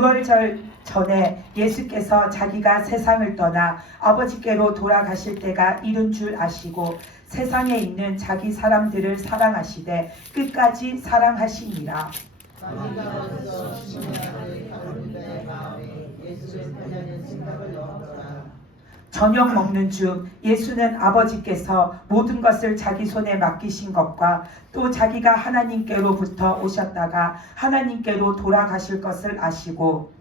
유월절 전에 예수께서 자기가 세상을 떠나 아버지께로 돌아가실 때가 이른 줄 아시고 세상에 있는 자기 사람들을 사랑하시되 끝까지 사랑하시니라. 저녁 먹는 중 예수는 아버지께서 모든 것을 자기 손에 맡기신 것과 또 자기가 하나님께로부터 오셨다가 하나님께로 돌아가실 것을 아시고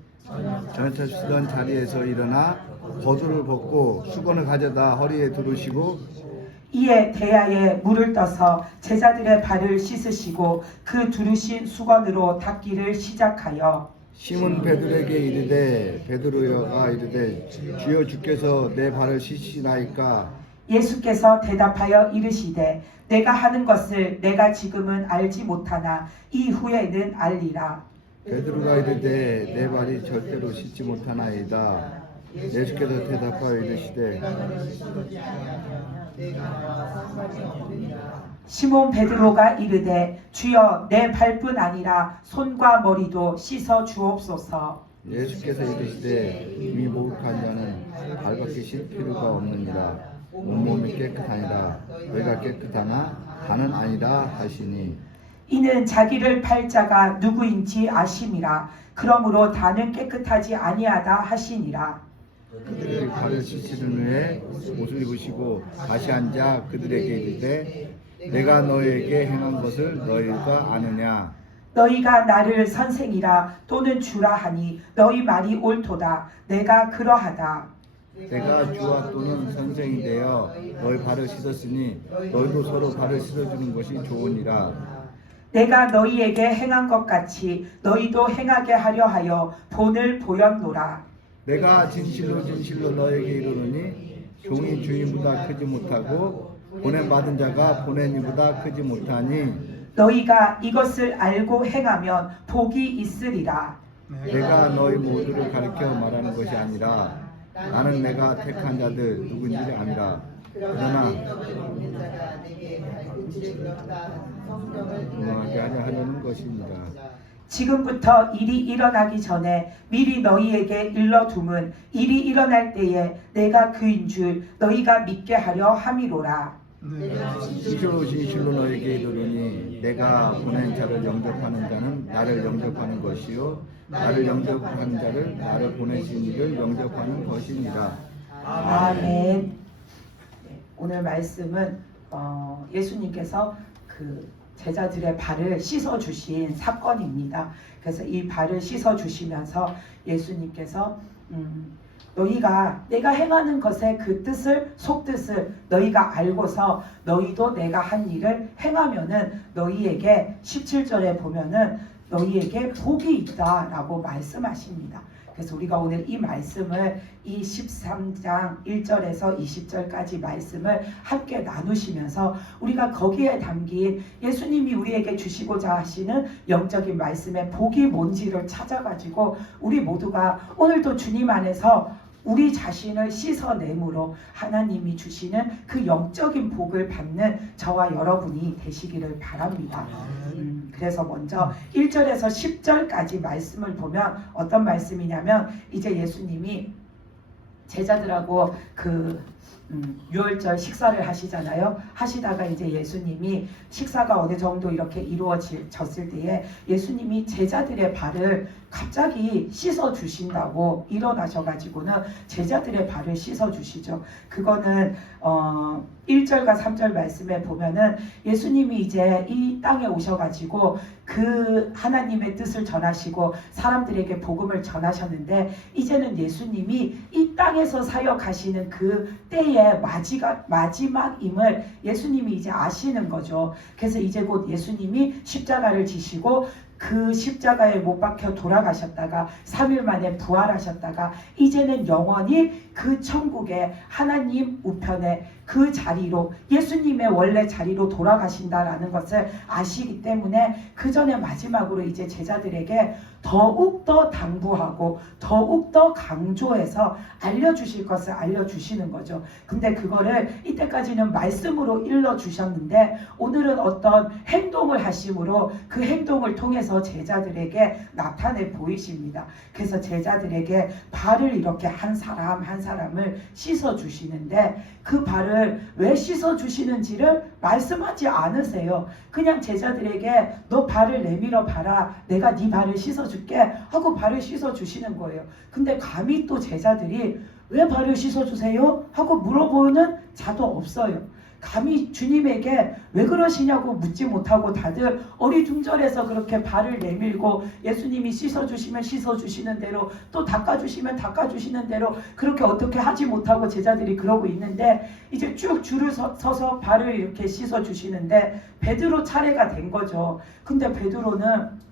저녁 쓰던 자리에서 일어나 겉옷을 벗고 수건을 가져다 허리에 두르시고 이에 대야에 물을 떠서 제자들의 발을 씻으시고 그 두르신 수건으로 닦기를 시작하여 시몬 베드로에게 이르되 베드로가 이르되 주여 주께서 내 발을 씻으시나이까. 예수께서 대답하여 이르시되 내가 하는 것을 내가 지금은 알지 못하나 이후에는 알리라. 베드로가 이르되 내 발이 절대로 씻지 못하나이다. 예수께서 대답하여 이르시되 시몬 베드로가 이르되 주여 내 발뿐 아니라 손과 머리도 씻어 주옵소서. 예수께서 이르시되 이미 목욕한 자는 발밖에 씻을 필요가 없느니라. 온몸이 깨끗하니라. 너희가 깨끗하나 다는 아니라 하시니 이는 자기를 팔 자가 누구인지 아심이라. 그러므로 다는 깨끗하지 아니하다 하시니라. 그들이 발을 씻으신 후에 옷을 입으시고 다시 앉아 그들에게 이르되 내가 너희에게 행한 것을 너희가 아느냐. 너희가 나를 선생이라 또는 주라 하니 너희 말이 옳도다. 내가 그러하다. 내가 주와 또는 선생이 되어 너희 발을 씻었으니 너희도 서로 발을 씻어주는 것이 좋으니라. 내가 너희에게 행한 것 같이 너희도 행하게 하려 하여 본을 보였노라. 내가 진실로 진실로 너에게 이르노니 종이 주인보다 크지 못하고 보냄받은 자가 보낸 이보다 크지 못하니 너희가 이것을 알고 행하면 복이 있으리라. 내가 너희 모두를 가르쳐 말하는 것이 아니라 나는 내가 택한 자들 누군지를 아니라 그러나 응하게 하려 하려는 것입니다. 지금부터 일이 일어나기 전에 미리 너희에게 일러둠은 일이 일어날 때에 내가 그인 줄 너희가 믿게 하려 함이로라. 진실로 진실로 너에게 이르노니 내가 보낸 자를 영접하는 자는 나를 영접하는 것이요 나를 영접하는 자를 나를 보내신 이를 영접하는 것이니라. 아멘. 네, 오늘 말씀은 예수님께서 그 제자들의 발을 씻어주신 사건입니다. 그래서 이 발을 씻어주시면서 예수님께서 너희가 내가 행하는 것의 그 뜻을 속뜻을 너희가 알고서 너희도 내가 한 일을 행하면은 너희에게 17절에 보면은 너희에게 복이 있다라고 말씀하십니다. 그래서 우리가 오늘 이 말씀을 이 13장 1절에서 20절까지 말씀을 함께 나누시면서 우리가 거기에 담긴 예수님이 우리에게 주시고자 하시는 영적인 말씀의 복이 뭔지를 찾아가지고 우리 모두가 오늘도 주님 안에서 우리 자신을 씻어내므로 하나님이 주시는 그 영적인 복을 받는 저와 여러분이 되시기를 바랍니다. 그래서 먼저 1절에서 10절까지 말씀을 보면 어떤 말씀이냐면 이제 예수님이 제자들하고 그 유월절 식사를 하시잖아요. 하시다가 이제 예수님이 식사가 어느 정도 이렇게 이루어졌을 때에 예수님이 제자들의 발을 갑자기 씻어 주신다고 일어나셔가지고는 제자들의 발을 씻어 주시죠. 그거는 1절과 3절 말씀에 보면은 예수님이 이제 이 땅에 오셔가지고 그 하나님의 뜻을 전하시고 사람들에게 복음을 전하셨는데 이제는 예수님이 이 땅에서 사역하시는 그 때의 마지막임을 예수님이 이제 아시는 거죠. 그래서 이제 곧 예수님이 십자가를 지시고 그 십자가에 못 박혀 돌아가셨다가 3일 만에 부활하셨다가 이제는 영원히 그 천국의 하나님 우편에 그 자리로 예수님의 원래 자리로 돌아가신다라는 것을 아시기 때문에 그 전에 마지막으로 이제 제자들에게 더욱더 당부하고 더욱더 강조해서 알려주실 것을 알려주시는 거죠. 근데 그거를 이때까지는 말씀으로 일러주셨는데 오늘은 어떤 행동을 하심으로 그 행동을 통해서 제자들에게 나타내 보이십니다. 그래서 제자들에게 발을 이렇게 한 사람 한 사람을 씻어주시는데 그 발을 왜 씻어주시는지를 말씀하지 않으세요. 그냥 제자들에게 너 발을 내밀어 봐라, 내가 네 발을 씻어줄게 하고 발을 씻어주시는 거예요. 근데 감히 또 제자들이 왜 발을 씻어주세요? 하고 물어보는 자도 없어요. 감히 주님에게 왜 그러시냐고 묻지 못하고 다들 어리둥절해서 그렇게 발을 내밀고 예수님이 씻어주시면 씻어주시는 대로 또 닦아주시면 닦아주시는 대로 그렇게 어떻게 하지 못하고 제자들이 그러고 있는데 이제 쭉 줄을 서서 발을 이렇게 씻어주시는데 베드로 차례가 된 거죠. 근데 베드로는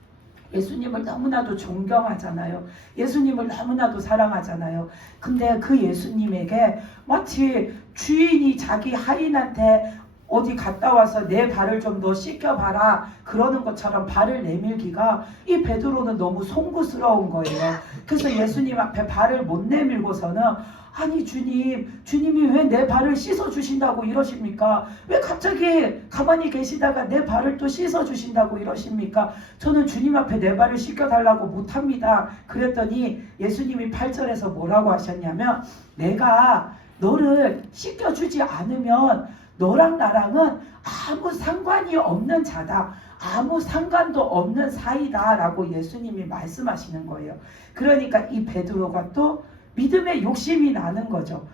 예수님을 너무나도 존경하잖아요. 예수님을 너무나도 사랑하잖아요. 근데 그 예수님에게 마치 주인이 자기 하인한테 어디 갔다 와서 내 발을 좀 더 씻겨봐라 그러는 것처럼 발을 내밀기가 이 베드로는 너무 송구스러운 거예요. 그래서 예수님 앞에 발을 못 내밀고서는 아니 주님이 왜 내 발을 씻어주신다고 이러십니까? 왜 갑자기 가만히 계시다가 내 발을 또 씻어주신다고 이러십니까? 저는 주님 앞에 내 발을 씻겨달라고 못합니다. 그랬더니 예수님이 8절에서 뭐라고 하셨냐면 내가 너를 씻겨주지 않으면 너랑 나랑은 아무 상관이 없는 자다. 아무 상관도 없는 사이다 라고 예수님이 말씀하시는 거예요. 그러니까 이 베드로가 또 믿음의 욕심이 나는 거죠.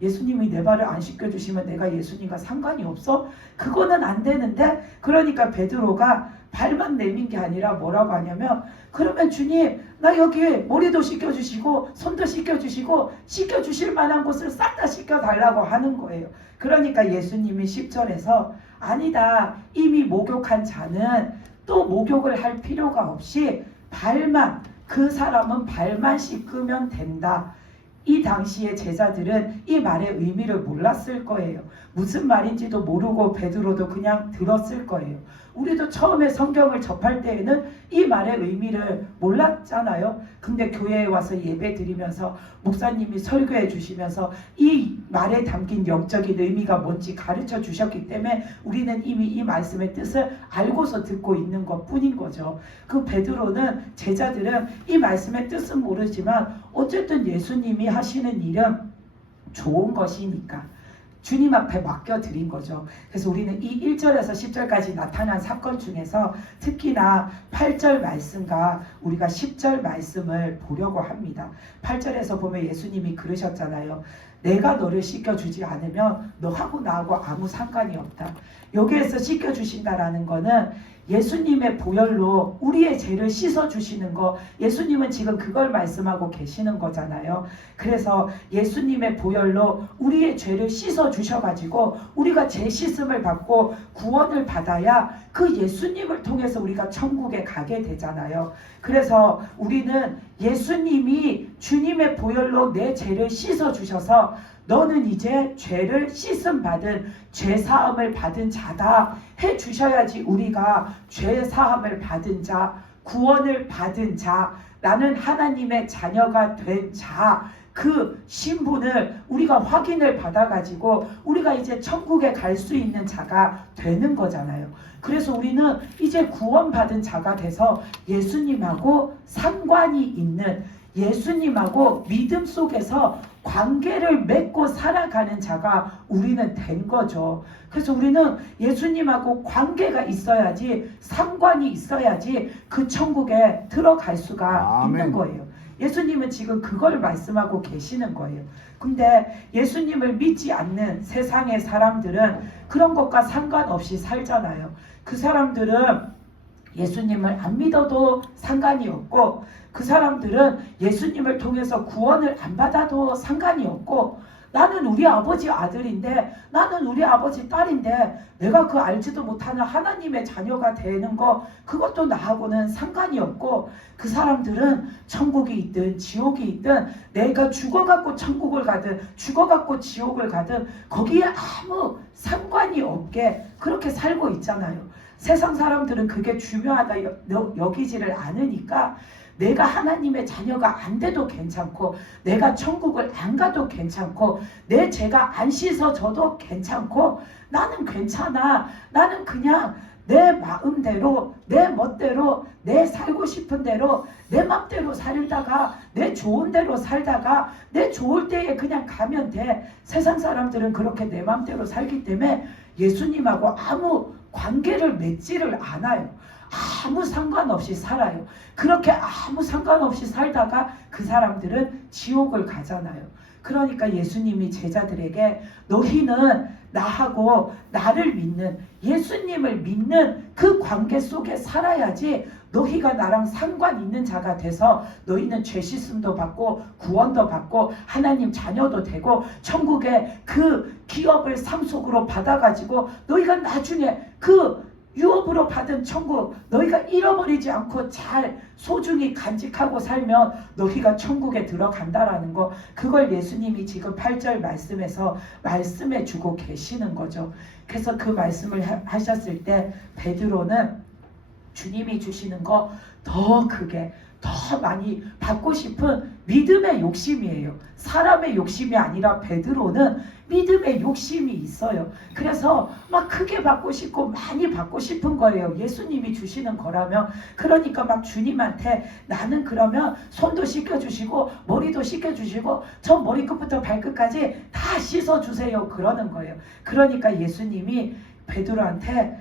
예수님이 내 발을 안 씻겨주시면 내가 예수님과 상관이 없어? 그거는 안 되는데 그러니까 베드로가 발만 내민 게 아니라 뭐라고 하냐면 그러면 주님 나 여기 머리도 씻겨주시고 손도 씻겨주시고 씻겨주실 만한 곳을 싹 다 씻겨달라고 하는 거예요. 그러니까 예수님이 10절에서 아니다 이미 목욕한 자는 또 목욕을 할 필요가 없이 발만 그 사람은 발만 씻으면 된다. 이 당시의 제자들은 이 말의 의미를 몰랐을 거예요. 무슨 말인지도 모르고 베드로도 그냥 들었을 거예요. 우리도 처음에 성경을 접할 때에는 이 말의 의미를 몰랐잖아요. 근데 교회에 와서 예배 드리면서 목사님이 설교해 주시면서 이 말에 담긴 영적인 의미가 뭔지 가르쳐 주셨기 때문에 우리는 이미 이 말씀의 뜻을 알고서 듣고 있는 것 뿐인 거죠. 그 베드로는 제자들은 이 말씀의 뜻은 모르지만 어쨌든 예수님이 하시는 일은 좋은 것이니까 주님 앞에 맡겨드린 거죠. 그래서 우리는 이 1절에서 10절까지 나타난 사건 중에서 특히나 8절 말씀과 우리가 10절 말씀을 보려고 합니다. 8절에서 보면 예수님이 그러셨잖아요. 내가 너를 씻겨주지 않으면 너하고 나하고 아무 상관이 없다. 여기에서 씻겨주신다라는 거는 예수님의 보혈로 우리의 죄를 씻어주시는 거, 예수님은 지금 그걸 말씀하고 계시는 거잖아요. 그래서 예수님의 보혈로 우리의 죄를 씻어주셔가지고 우리가 죄 씻음을 받고 구원을 받아야 그 예수님을 통해서 우리가 천국에 가게 되잖아요. 그래서 우리는 예수님이 주님의 보혈로 내 죄를 씻어주셔서 너는 이제 죄를 씻음 받은 죄 사함을 받은 자다 해 주셔야지 우리가 죄 사함을 받은 자, 구원을 받은 자, 나는 하나님의 자녀가 된 자, 그 신분을 우리가 확인을 받아가지고 우리가 이제 천국에 갈 수 있는 자가 되는 거잖아요. 그래서 우리는 이제 구원받은 자가 돼서 예수님하고 상관이 있는, 예수님하고 믿음 속에서 관계를 맺고 살아가는 자가 우리는 된 거죠. 그래서 우리는 예수님하고 관계가 있어야지, 상관이 있어야지 그 천국에 들어갈 수가 아멘. 있는 거예요. 예수님은 지금 그걸 말씀하고 계시는 거예요. 근데 예수님을 믿지 않는 세상의 사람들은 그런 것과 상관없이 살잖아요. 그 사람들은 예수님을 안 믿어도 상관이 없고, 그 사람들은 예수님을 통해서 구원을 안 받아도 상관이 없고, 나는 우리 아버지 아들인데, 나는 우리 아버지 딸인데 내가 그 알지도 못하는 하나님의 자녀가 되는 거, 그것도 나하고는 상관이 없고, 그 사람들은 천국이 있든 지옥이 있든 내가 죽어갖고 천국을 가든 죽어갖고 지옥을 가든 거기에 아무 상관이 없게 그렇게 살고 있잖아요. 세상 사람들은 그게 중요하다 여기지를 않으니까 내가 하나님의 자녀가 안 돼도 괜찮고 내가 천국을 안 가도 괜찮고 내 죄가 안 씻어져도 괜찮고 나는 괜찮아. 나는 그냥 내 마음대로 내 멋대로 내 살고 싶은 대로 내 맘대로 살다가 내 좋은 대로 살다가 내 좋을 때에 그냥 가면 돼. 세상 사람들은 그렇게 내 맘대로 살기 때문에 예수님하고 아무 관계를 맺지를 않아요. 아무 상관없이 살아요. 그렇게 아무 상관없이 살다가 그 사람들은 지옥을 가잖아요. 그러니까 예수님이 제자들에게 너희는 나하고 나를 믿는 예수님을 믿는 그 관계 속에 살아야지 너희가 나랑 상관 있는 자가 돼서 너희는 죄 씻음도 받고 구원도 받고 하나님 자녀도 되고 천국의 그 기업을 상속으로 받아가지고 너희가 나중에 그 유업으로 받은 천국 너희가 잃어버리지 않고 잘 소중히 간직하고 살면 너희가 천국에 들어간다라는 거, 그걸 예수님이 지금 8절 말씀에서 말씀해 주고 계시는 거죠. 그래서 그 말씀을 하셨을 때 베드로는 주님이 주시는 거 더 크게 더 많이 받고 싶은 믿음의 욕심이에요. 사람의 욕심이 아니라 베드로는 믿음의 욕심이 있어요. 그래서 막 크게 받고 싶고 많이 받고 싶은 거예요. 예수님이 주시는 거라면. 그러니까 막 주님한테 나는 그러면 손도 씻겨주시고 머리도 씻겨주시고 저 머리끝부터 발끝까지 다 씻어주세요 그러는 거예요. 그러니까 예수님이 베드로한테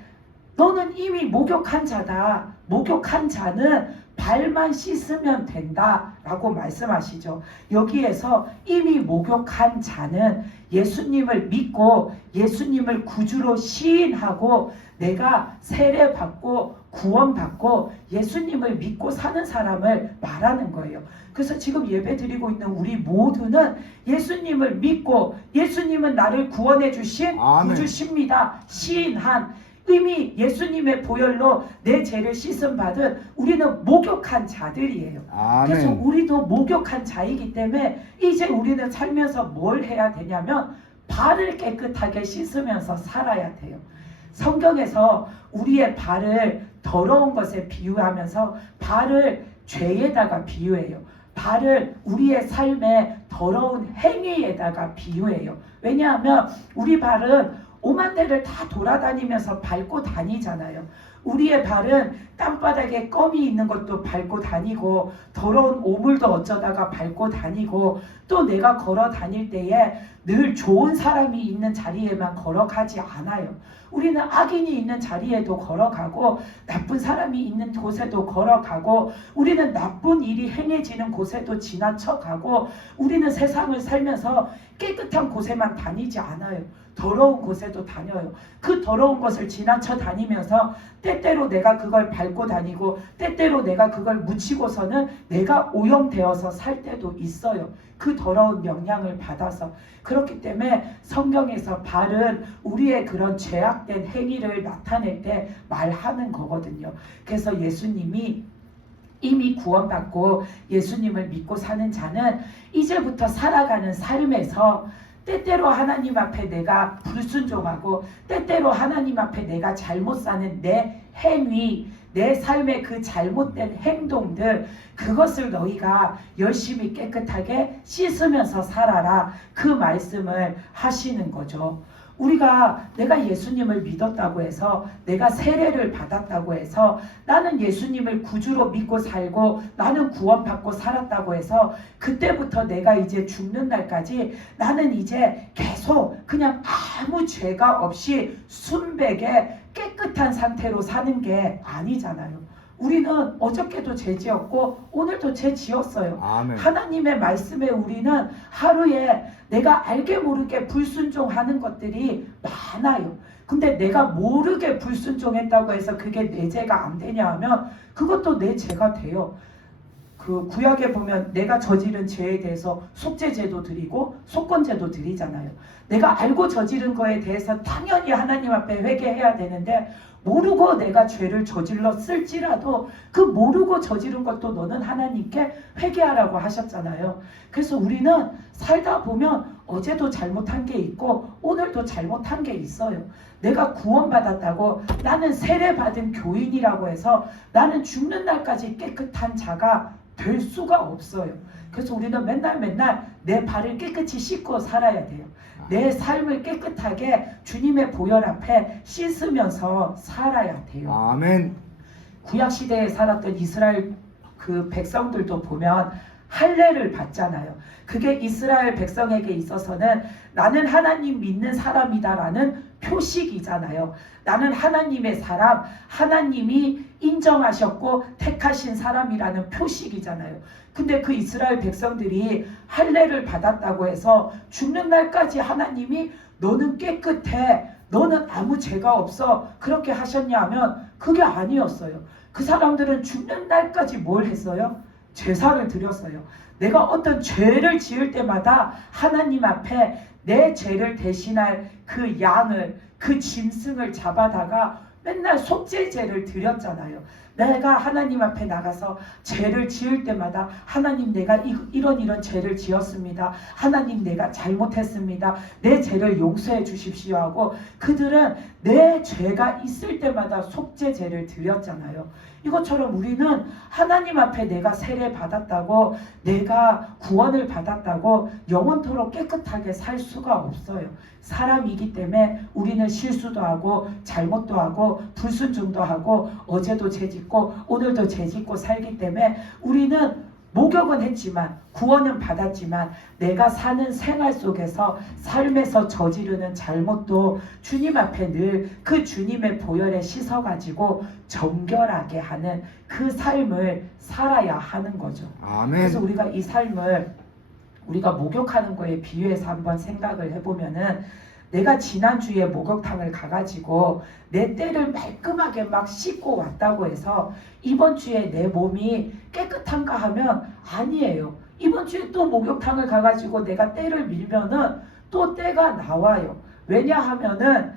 너는 이미 목욕한 자다. 목욕한 자는 발만 씻으면 된다 라고 말씀하시죠. 여기에서 이미 목욕한 자는 예수님을 믿고 예수님을 구주로 시인하고 내가 세례받고 구원받고 예수님을 믿고 사는 사람을 말하는 거예요. 그래서 지금 예배 드리고 있는 우리 모두는 예수님을 믿고 예수님은 나를 구원해 주신 아멘. 구주십니다 시인한 이미 예수님의 보혈로 내 죄를 씻음 받은 우리는 목욕한 자들이에요. 그래서 아멘. 우리도 목욕한 자이기 때문에 이제 우리는 살면서 뭘 해야 되냐면 발을 깨끗하게 씻으면서 살아야 돼요. 성경에서 우리의 발을 더러운 것에 비유하면서 발을 죄에다가 비유해요. 발을 우리의 삶의 더러운 행위에다가 비유해요. 왜냐하면 우리 발은 오만 데를 다 돌아다니면서 밟고 다니잖아요. 우리의 발은 땅바닥에 껌이 있는 것도 밟고 다니고 더러운 오물도 어쩌다가 밟고 다니고 또 내가 걸어 다닐 때에 늘 좋은 사람이 있는 자리에만 걸어가지 않아요. 우리는 악인이 있는 자리에도 걸어가고 나쁜 사람이 있는 곳에도 걸어가고 우리는 나쁜 일이 행해지는 곳에도 지나쳐가고 우리는 세상을 살면서 깨끗한 곳에만 다니지 않아요. 더러운 곳에도 다녀요. 그 더러운 것을 지나쳐 다니면서 때때로 내가 그걸 밟고 다니고 때때로 내가 그걸 묻히고서는 내가 오염되어서 살 때도 있어요. 그 더러운 영향을 받아서. 그렇기 때문에 성경에서 발은 우리의 그런 죄악된 행위를 나타낼 때 말하는 거거든요. 그래서 예수님이 이미 구원받고 예수님을 믿고 사는 자는 이제부터 살아가는 삶에서 때때로 하나님 앞에 내가 불순종하고 때때로 하나님 앞에 내가 잘못 사는 내 행위, 내 삶의 그 잘못된 행동들, 그것을 너희가 열심히 깨끗하게 씻으면서 살아라, 그 말씀을 하시는 거죠. 우리가 내가 예수님을 믿었다고 해서 내가 세례를 받았다고 해서 나는 예수님을 구주로 믿고 살고 나는 구원받고 살았다고 해서 그때부터 내가 이제 죽는 날까지 나는 이제 계속 그냥 아무 죄가 없이 순백에 깨끗한 상태로 사는 게 아니잖아요. 우리는 어저께도 죄 지었고 오늘도 죄 지었어요. 아멘. 하나님의 말씀에 우리는 하루에 내가 알게 모르게 불순종하는 것들이 많아요. 근데 내가 모르게 불순종했다고 해서 그게 내 죄가 안 되냐 하면 그것도 내 죄가 돼요. 그 구약에 보면 내가 저지른 죄에 대해서 속죄제도 드리고 속건제도 드리잖아요. 내가 알고 저지른 거에 대해서 당연히 하나님 앞에 회개해야 되는데 모르고 내가 죄를 저질렀을지라도 그 모르고 저지른 것도 너는 하나님께 회개하라고 하셨잖아요. 그래서 우리는 살다 보면 어제도 잘못한 게 있고 오늘도 잘못한 게 있어요. 내가 구원받았다고 나는 세례받은 교인이라고 해서 나는 죽는 날까지 깨끗한 자가 될 수가 없어요. 그래서 우리는 맨날 내 발을 깨끗이 씻고 살아야 돼요. 내 삶을 깨끗하게 주님의 보혈 앞에 씻으면서 살아야 돼요. 아멘. 구약시대에 살았던 이스라엘 그 백성들도 보면 할례를 받잖아요. 그게 이스라엘 백성에게 있어서는 나는 하나님 믿는 사람이다라는 표식이잖아요. 나는 하나님의 사람, 하나님이 인정하셨고 택하신 사람이라는 표식이잖아요. 근데 그 이스라엘 백성들이 할례를 받았다고 해서 죽는 날까지 하나님이 너는 깨끗해, 너는 아무 죄가 없어 그렇게 하셨냐 하면 그게 아니었어요. 그 사람들은 죽는 날까지 뭘 했어요? 제사를 드렸어요. 내가 어떤 죄를 지을 때마다 하나님 앞에 내 죄를 대신할 그 양을, 그 짐승을 잡아다가 맨날 속죄제를 드렸잖아요. 내가 하나님 앞에 나가서 죄를 지을 때마다 하나님 내가 이런 죄를 지었습니다. 하나님 내가 잘못했습니다. 내 죄를 용서해 주십시오 하고 그들은 내 죄가 있을 때마다 속죄제를 드렸잖아요. 이것처럼 우리는 하나님 앞에 내가 세례 받았다고 내가 구원을 받았다고 영원토록 깨끗하게 살 수가 없어요. 사람이기 때문에 우리는 실수도 하고 잘못도 하고 불순종도 하고 어제도 죄짓고 오늘도 죄짓고 살기 때문에 우리는 목욕은 했지만 구원은 받았지만 내가 사는 생활 속에서 삶에서 저지르는 잘못도 주님 앞에 늘 그 주님의 보혈에 씻어가지고 정결하게 하는 그 삶을 살아야 하는 거죠. 아멘. 그래서 우리가 이 삶을 우리가 목욕하는 거에 비유해서 한번 생각을 해보면은 내가 지난주에 목욕탕을 가가지고 내 때를 말끔하게 막 씻고 왔다고 해서 이번 주에 내 몸이 깨끗한가 하면 아니에요. 이번 주에 또 목욕탕을 가가지고 내가 때를 밀면은 또 때가 나와요. 왜냐하면은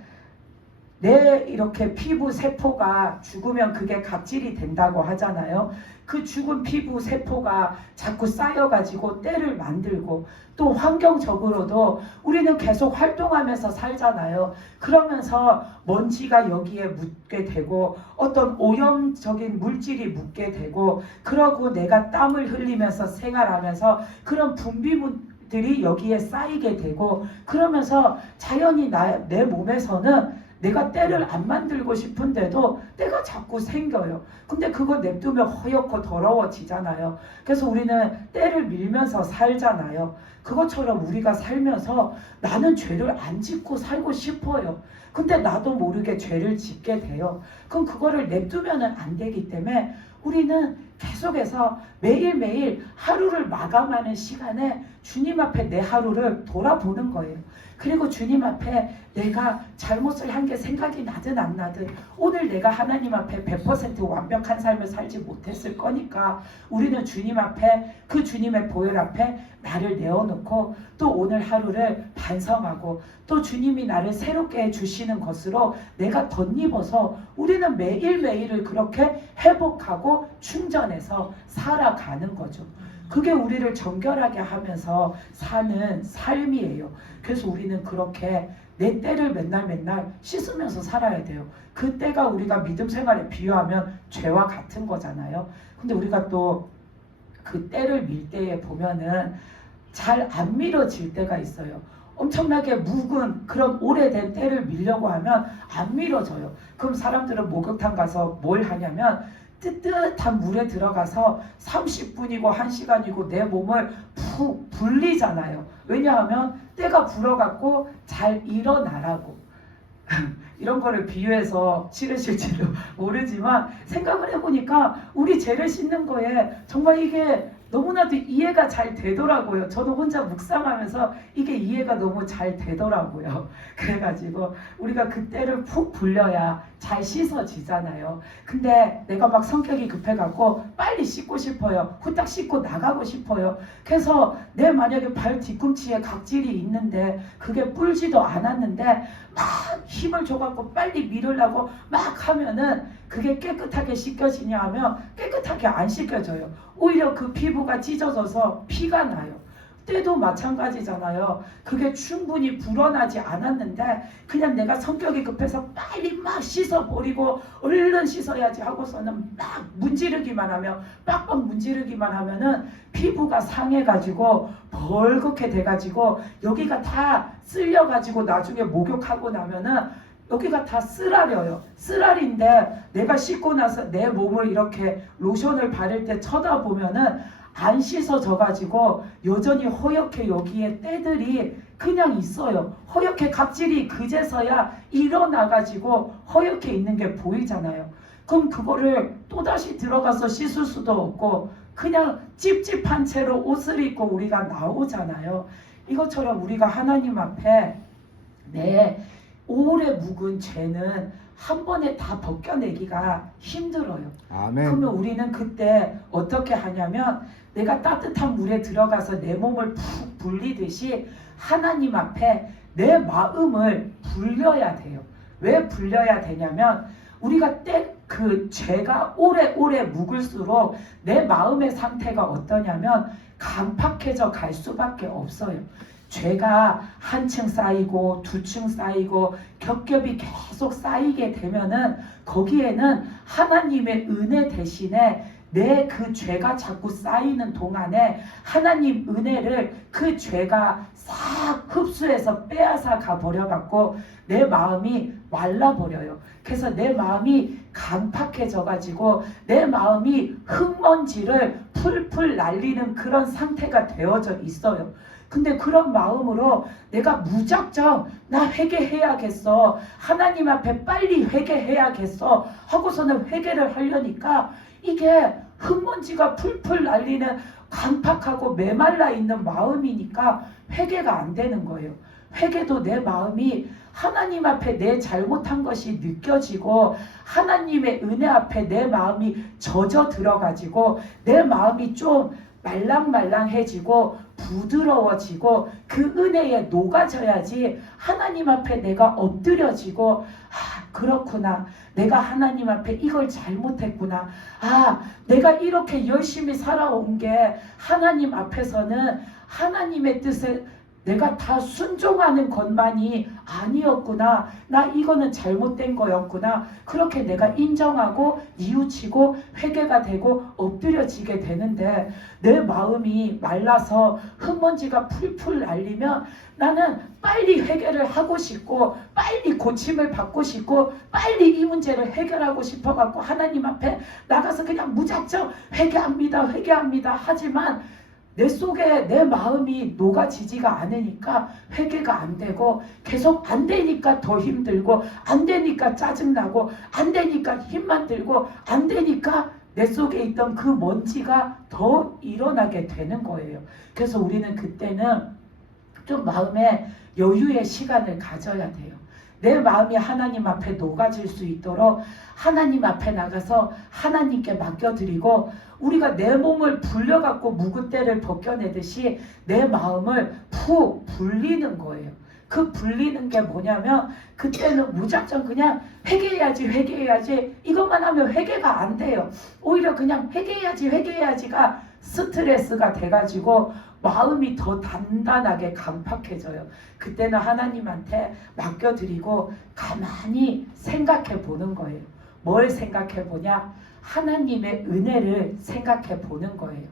내 이렇게 피부 세포가 죽으면 그게 각질이 된다고 하잖아요. 그 죽은 피부 세포가 자꾸 쌓여가지고 때를 만들고 또 환경적으로도 우리는 계속 활동하면서 살잖아요. 그러면서 먼지가 여기에 묻게 되고 어떤 오염적인 물질이 묻게 되고 그러고 내가 땀을 흘리면서 생활하면서 그런 분비물들이 여기에 쌓이게 되고 그러면서 자연히 내 몸에서는 내가 때를 안 만들고 싶은데도 때가 자꾸 생겨요. 근데 그거 냅두면 허옇고 더러워지잖아요. 그래서 우리는 때를 밀면서 살잖아요. 그것처럼 우리가 살면서 나는 죄를 안 짓고 살고 싶어요. 근데 나도 모르게 죄를 짓게 돼요. 그럼 그거를 냅두면 안 되기 때문에 우리는 계속해서 매일매일 하루를 마감하는 시간에 주님 앞에 내 하루를 돌아보는 거예요. 그리고 주님 앞에 내가 잘못을 한 게 생각이 나든 안 나든 오늘 내가 하나님 앞에 100% 완벽한 삶을 살지 못했을 거니까 우리는 주님 앞에 그 주님의 보혈 앞에 나를 내어놓고 또 오늘 하루를 반성하고 또 주님이 나를 새롭게 해주시는 것으로 내가 덧입어서 우리는 매일매일을 그렇게 회복하고 충전해서 살아가는 거죠. 그게 우리를 정결하게 하면서 사는 삶이에요. 그래서 우리는 그렇게 내 때를 맨날 씻으면서 살아야 돼요. 그 때가 우리가 믿음 생활에 비유하면 죄와 같은 거잖아요. 근데 우리가 또 그 때를 밀 때에 보면은 잘 안 밀어질 때가 있어요. 엄청나게 묵은 그런 오래된 때를 밀려고 하면 안 밀어져요. 그럼 사람들은 목욕탕 가서 뭘 하냐면 뜨뜻한 물에 들어가서 30분이고 1시간이고 내 몸을 푹 불리잖아요. 왜냐하면 때가 불어갖고 잘 일어나라고. 이런 거를 비유해서 싫으실지도 모르지만 생각을 해보니까 우리 죄를 씻는 거에 정말 이게 너무나도 이해가 잘 되더라고요. 저도 혼자 묵상하면서 이게 이해가 너무 잘 되더라고요. 그래가지고 우리가 그때를 푹 불려야 잘 씻어지잖아요. 근데 내가 막 성격이 급해갖고 빨리 씻고 싶어요. 후딱 씻고 나가고 싶어요. 그래서 내 만약에 발 뒤꿈치에 각질이 있는데 그게 불지도 않았는데 막 힘을 줘갖고 빨리 밀으려고 막 하면은 그게 깨끗하게 씻겨지냐 하면 깨끗하게 안 씻겨져요. 오히려 그 피부가 찢어져서 피가 나요. 때도 마찬가지잖아요. 그게 충분히 불어나지 않았는데 그냥 내가 성격이 급해서 빨리 막 씻어버리고 얼른 씻어야지 하고서는 막 문지르기만 하면 빡빡 문지르기만 하면은 피부가 상해가지고 벌겋게 돼가지고 여기가 다 쓸려가지고 나중에 목욕하고 나면은 여기가 다 쓰라려요. 쓰라린데 내가 씻고 나서 내 몸을 이렇게 로션을 바를 때 쳐다보면은 안 씻어져 가지고 여전히 허옇게 여기에 때들이 그냥 있어요. 허옇게 각질이 그제서야 일어나 가지고 허옇게 있는 게 보이잖아요. 그럼 그거를 또다시 들어가서 씻을 수도 없고 그냥 찝찝한 채로 옷을 입고 우리가 나오잖아요. 이것처럼 우리가 하나님 앞에 내 오래 묵은 죄는 한 번에 다 벗겨내기가 힘들어요. 아멘. 그러면 우리는 그때 어떻게 하냐면 내가 따뜻한 물에 들어가서 내 몸을 푹 불리듯이 하나님 앞에 내 마음을 불려야 돼요. 왜 불려야 되냐면 우리가 그 죄가 오래오래 묵을수록 내 마음의 상태가 어떠냐면 강팍해져 갈 수밖에 없어요. 죄가 한 층 쌓이고 두 층 쌓이고 겹겹이 계속 쌓이게 되면은 거기에는 하나님의 은혜 대신에 내 그 죄가 자꾸 쌓이는 동안에 하나님 은혜를 그 죄가 싹 흡수해서 빼앗아 가버려 갖고 내 마음이 말라버려요. 그래서 내 마음이 강팍해져 가지고 내 마음이 흙먼지를 풀풀 날리는 그런 상태가 되어져 있어요. 근데 그런 마음으로 내가 무작정 나 회개해야겠어, 하나님 앞에 빨리 회개해야겠어 하고서는 회개를 하려니까 이게 흙먼지가 풀풀 날리는 강팍하고 메말라 있는 마음이니까 회개가 안 되는 거예요. 회개도 내 마음이 하나님 앞에 내 잘못한 것이 느껴지고 하나님의 은혜 앞에 내 마음이 젖어 들어가지고 내 마음이 좀 말랑말랑해지고 부드러워지고 그 은혜에 녹아져야지 하나님 앞에 내가 엎드려지고 그렇구나, 내가 하나님 앞에 이걸 잘못했구나, 내가 이렇게 열심히 살아온 게 하나님 앞에서는 하나님의 뜻에 내가 다 순종하는 것만이 아니었구나, 나 이거는 잘못된 거였구나, 그렇게 내가 인정하고 뉘우치고 회개가 되고 엎드려지게 되는데 내 마음이 말라서 흙먼지가 풀풀 날리면 나는 빨리 회개를 하고 싶고 빨리 고침을 받고 싶고 빨리 이 문제를 해결하고 싶어 갖고 하나님 앞에 나가서 그냥 무작정 회개합니다 하지만 내 속에 내 마음이 녹아지지가 않으니까 회개가 안 되고 계속 안 되니까 더 힘들고 안 되니까 짜증나고 안 되니까 힘만 들고 안 되니까 내 속에 있던 그 먼지가 더 일어나게 되는 거예요. 그래서 우리는 그때는 좀 마음에 여유의 시간을 가져야 돼요. 내 마음이 하나님 앞에 녹아질 수 있도록 하나님 앞에 나가서 하나님께 맡겨드리고 우리가 내 몸을 불려갖고 묵은 때를 벗겨내듯이 내 마음을 푹 불리는 거예요. 그 불리는 게 뭐냐면 그때는 무작정 그냥 회개해야지 이것만 하면 회개가 안 돼요. 오히려 그냥 회개해야지가 스트레스가 돼가지고 마음이 더 단단하게 강팍해져요. 그때는 하나님한테 맡겨드리고 가만히 생각해 보는 거예요. 뭘 생각해 보냐? 하나님의 은혜를 생각해 보는 거예요.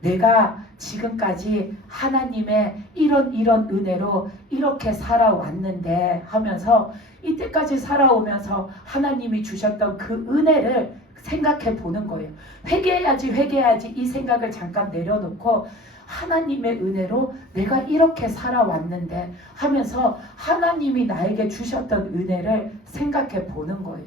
내가 지금까지 하나님의 이런 은혜로 이렇게 살아왔는데 하면서 이때까지 살아오면서 하나님이 주셨던 그 은혜를 생각해 보는 거예요. 회개해야지 이 생각을 잠깐 내려놓고 하나님의 은혜로 내가 이렇게 살아왔는데 하면서 하나님이 나에게 주셨던 은혜를 생각해 보는 거예요.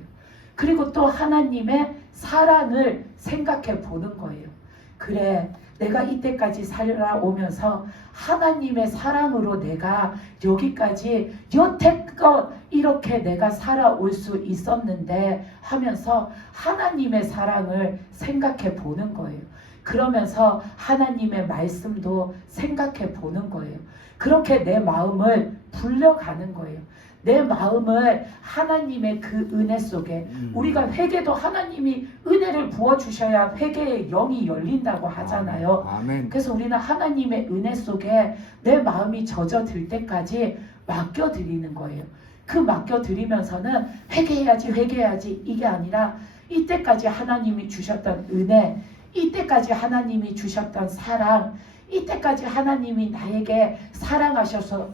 그리고 또 하나님의 사랑을 생각해 보는 거예요. 그래, 내가 이때까지 살아오면서 하나님의 사랑으로 내가 여기까지 여태껏 이렇게 내가 살아올 수 있었는데 하면서 하나님의 사랑을 생각해 보는 거예요. 그러면서 하나님의 말씀도 생각해 보는 거예요. 그렇게 내 마음을 불려가는 거예요. 내 마음을 하나님의 그 은혜 속에, 우리가 회개도 하나님이 은혜를 부어주셔야 회개의 영이 열린다고 하잖아요. 아멘. 그래서 우리는 하나님의 은혜 속에 내 마음이 젖어들 때까지 맡겨드리는 거예요. 그 맡겨드리면서는 회개해야지 이게 아니라 이때까지 하나님이 주셨던 은혜, 이때까지 하나님이 주셨던 사랑, 이때까지 하나님이 나에게 사랑하셔서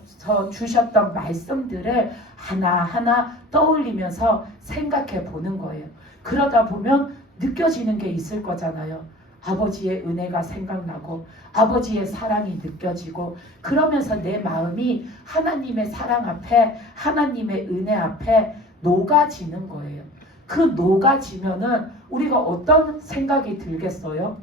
주셨던 말씀들을 하나하나 떠올리면서 생각해 보는 거예요. 그러다 보면 느껴지는 게 있을 거잖아요. 아버지의 은혜가 생각나고 아버지의 사랑이 느껴지고, 그러면서 내 마음이 하나님의 사랑 앞에, 하나님의 은혜 앞에 녹아지는 거예요. 그 녹아지면은 우리가 어떤 생각이 들겠어요?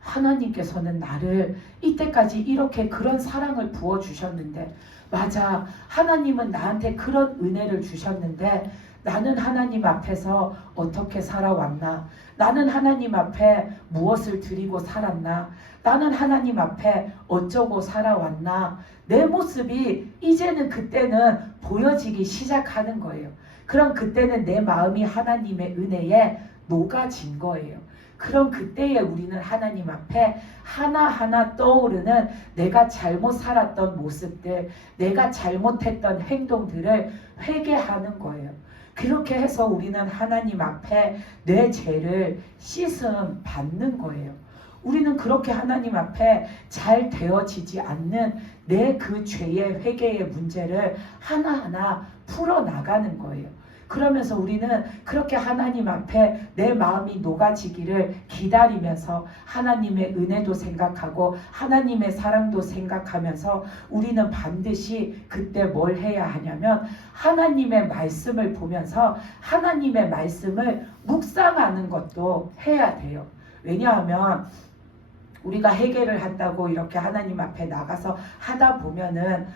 하나님께서는 나를 이때까지 이렇게 그런 사랑을 부어주셨는데, 맞아, 하나님은 나한테 그런 은혜를 주셨는데 나는 하나님 앞에서 어떻게 살아왔나? 나는 하나님 앞에 무엇을 드리고 살았나? 나는 하나님 앞에 어쩌고 살아왔나? 내 모습이 이제는 그때는 보여지기 시작하는 거예요. 그럼 그때는 내 마음이 하나님의 은혜에 녹아진 거예요. 그럼 그때에 우리는 하나님 앞에 하나하나 떠오르는 내가 잘못 살았던 모습들, 내가 잘못했던 행동들을 회개하는 거예요. 그렇게 해서 우리는 하나님 앞에 내 죄를 씻음 받는 거예요. 우리는 그렇게 하나님 앞에 잘 되어지지 않는 내 그 죄의 회개의 문제를 하나하나 풀어나가는 거예요. 그러면서 우리는 그렇게 하나님 앞에 내 마음이 녹아지기를 기다리면서 하나님의 은혜도 생각하고 하나님의 사랑도 생각하면서 우리는 반드시 그때 뭘 해야 하냐면 하나님의 말씀을 보면서 하나님의 말씀을 묵상하는 것도 해야 돼요. 왜냐하면 우리가 회개를 한다고 이렇게 하나님 앞에 나가서 하다 보면은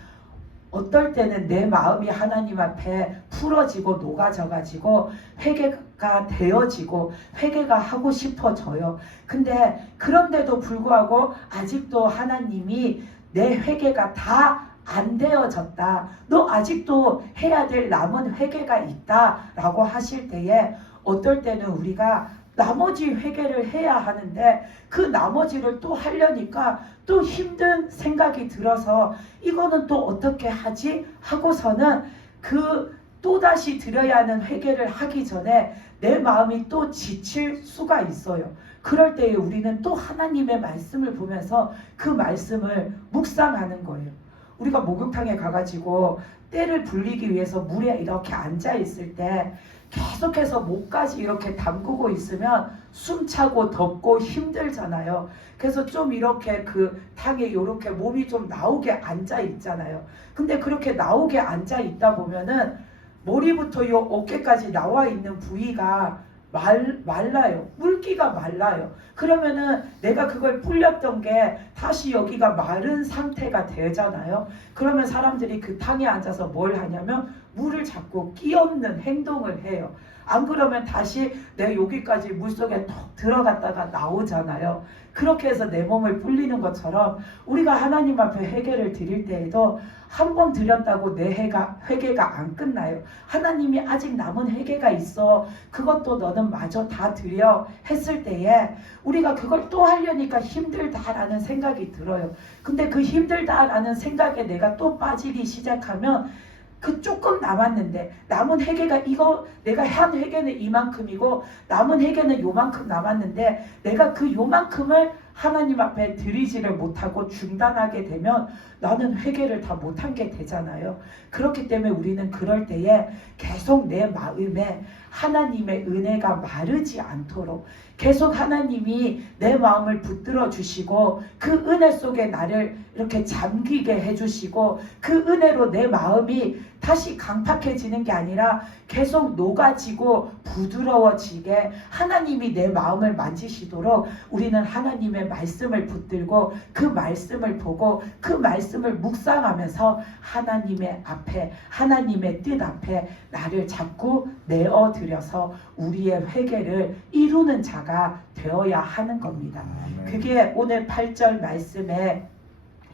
어떨 때는 내 마음이 하나님 앞에 풀어지고 녹아져가지고 회개가 되어지고 회개가 하고 싶어져요. 근데 그런데도 불구하고 아직도 하나님이 내 회개가 다 안 되어졌다, 너 아직도 해야 될 남은 회개가 있다 라고 하실 때에 어떨 때는 우리가 나머지 회개를 해야 하는데 그 나머지를 또 하려니까 또 힘든 생각이 들어서 이거는 또 어떻게 하지? 하고서는 그 또다시 드려야 하는 회개를 하기 전에 내 마음이 또 지칠 수가 있어요. 그럴 때에 우리는 또 하나님의 말씀을 보면서 그 말씀을 묵상하는 거예요. 우리가 목욕탕에 가가지고 때를 불리기 위해서 물에 이렇게 앉아 있을 때 계속해서 목까지 이렇게 담그고 있으면 숨차고 덥고 힘들잖아요. 그래서 좀 이렇게 그 탕에 이렇게 몸이 좀 나오게 앉아 있잖아요. 근데 그렇게 나오게 앉아 있다 보면은 머리부터 요 어깨까지 나와 있는 부위가 말라요. 물기가 말라요. 그러면은 내가 그걸 불렸던 게 다시 여기가 마른 상태가 되잖아요. 그러면 사람들이 그 탕에 앉아서 뭘 하냐면 물을 자꾸 끼얹는 행동을 해요. 안 그러면 다시 내 여기까지 물속에 톡 들어갔다가 나오잖아요. 그렇게 해서 내 몸을 불리는 것처럼 우리가 하나님 앞에 회개를 드릴 때에도 한 번 드렸다고 내 회개가 안 끝나요. 하나님이 아직 남은 회개가 있어, 그것도 너는 마저 다 드려 했을 때에 우리가 그걸 또 하려니까 힘들다라는 생각이 들어요. 근데 그 힘들다라는 생각에 내가 또 빠지기 시작하면 그 조금 남았는데 남은 회개가 이거 내가 한 회개는 이만큼이고 남은 회개는 요만큼 남았는데 내가 그 요만큼을 하나님 앞에 드리지를 못하고 중단하게 되면 나는 회개를 다 못한 게 되잖아요. 그렇기 때문에 우리는 그럴 때에 계속 내 마음에 하나님의 은혜가 마르지 않도록 계속 하나님이 내 마음을 붙들어 주시고 그 은혜 속에 나를 이렇게 잠기게 해주시고 그 은혜로 내 마음이 다시 강팍해지는 게 아니라 계속 녹아지고 부드러워지게 하나님이 내 마음을 만지시도록 우리는 하나님의 하나님의 말씀을 붙들고 그 말씀을 보고 그 말씀을 묵상하면서 하나님의 앞에 하나님의 뜻 앞에 나를 자꾸 내어드려서 우리의 회개를 이루는 자가 되어야 하는 겁니다. 그게 오늘 8절 말씀에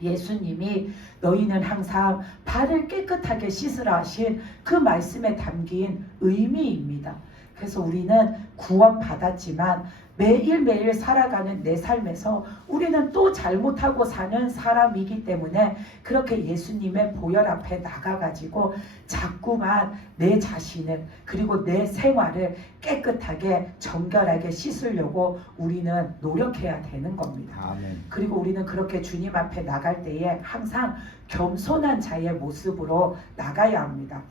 예수님이 너희는 항상 발을 깨끗하게 씻으라 하신 그 말씀에 담긴 의미입니다. 그래서 우리는 구원 받았지만 매일매일 살아가는 내 삶에서 우리는 또 잘못하고 사는 사람이기 때문에 그렇게 예수님의 보혈 앞에 나가가지고 자꾸만 내 자신을 그리고 내 생활을 깨끗하게 정결하게 씻으려고 우리는 노력해야 되는 겁니다. 아멘. 그리고 우리는 그렇게 주님 앞에 나갈 때에 항상 겸손한 자의 모습으로 나가야 합니다.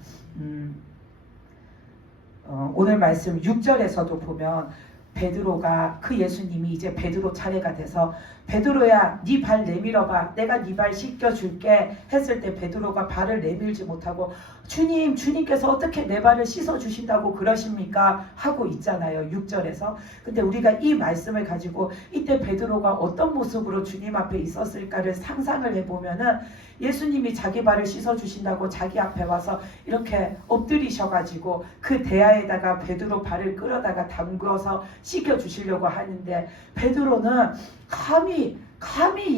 오늘 말씀 6절에서도 보면 베드로가 그 예수님이 이제 베드로 차례가 돼서 베드로야 네 발 내밀어봐 내가 네 발 씻겨줄게 했을 때 베드로가 발을 내밀지 못하고 주님께서 어떻게 내 발을 씻어주신다고 그러십니까? 하고 있잖아요. 6절에서. 근데 우리가 이 말씀을 가지고 이때 베드로가 어떤 모습으로 주님 앞에 있었을까를 상상을 해보면은 예수님이 자기 발을 씻어주신다고 자기 앞에 와서 이렇게 엎드리셔가지고 그 대야에다가 베드로 발을 끌어다가 담궈서 씻겨주시려고 하는데 베드로는 감히